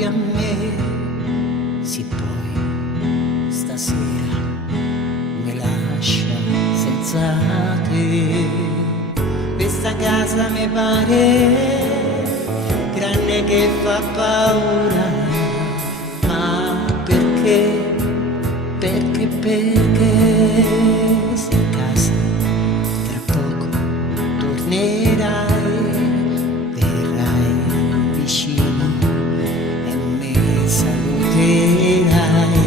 proprio a me. Sì, poi stasera mi lascia senza te. Questa casa mi pare grande che fa paura, ma perché? Perché se a casa tra poco tornerai, verrai vicino e mi saluterai.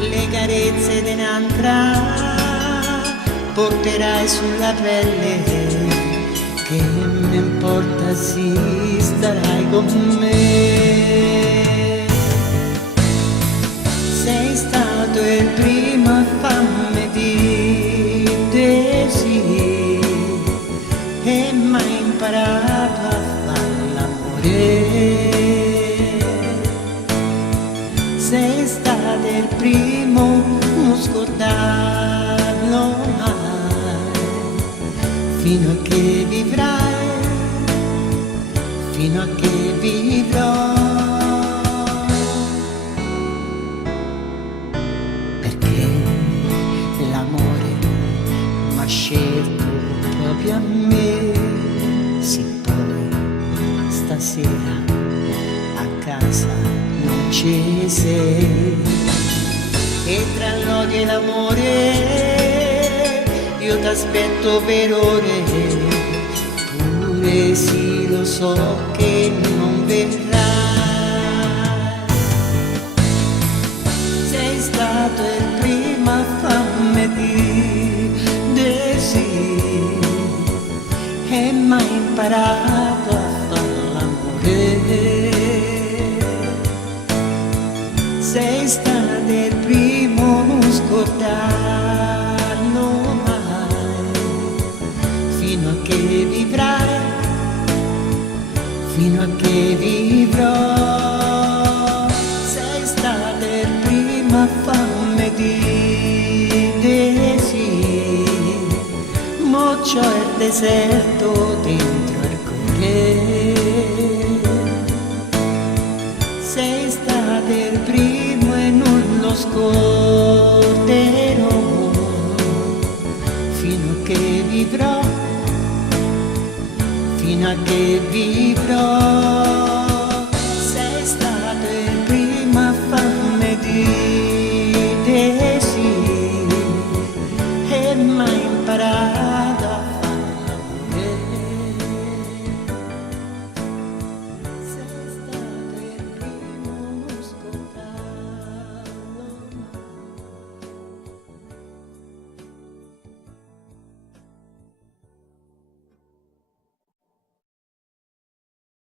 Le carezze di un'altra porterai sulla pelle, che mi importa se starai con me. Sei stato il primo a farmi dire sì e m'hai imparato a fare l'amore. Sei stato il primo a non scordarlo mai, fino a che vivrai, fino a che vivrò. M'ha scelto proprio a me. Sì, poi stasera a casa non ci sei, e tra l'odio e l'amore io t'aspetto per ore, pure sì lo so che non verrai. Sei stato il primo a farmi dire sì e m'hai imparato a fare l'amore. Sei stato il primo a non scordarlo mai, fino a che vivrai, fino a che vivrò. Sei stato il primo a farmi dire sì, mo c'ho il deserto dentro al cuore. Sei stato il primo e non lo scorderò, fino a che vivrò, fino a che vivrò.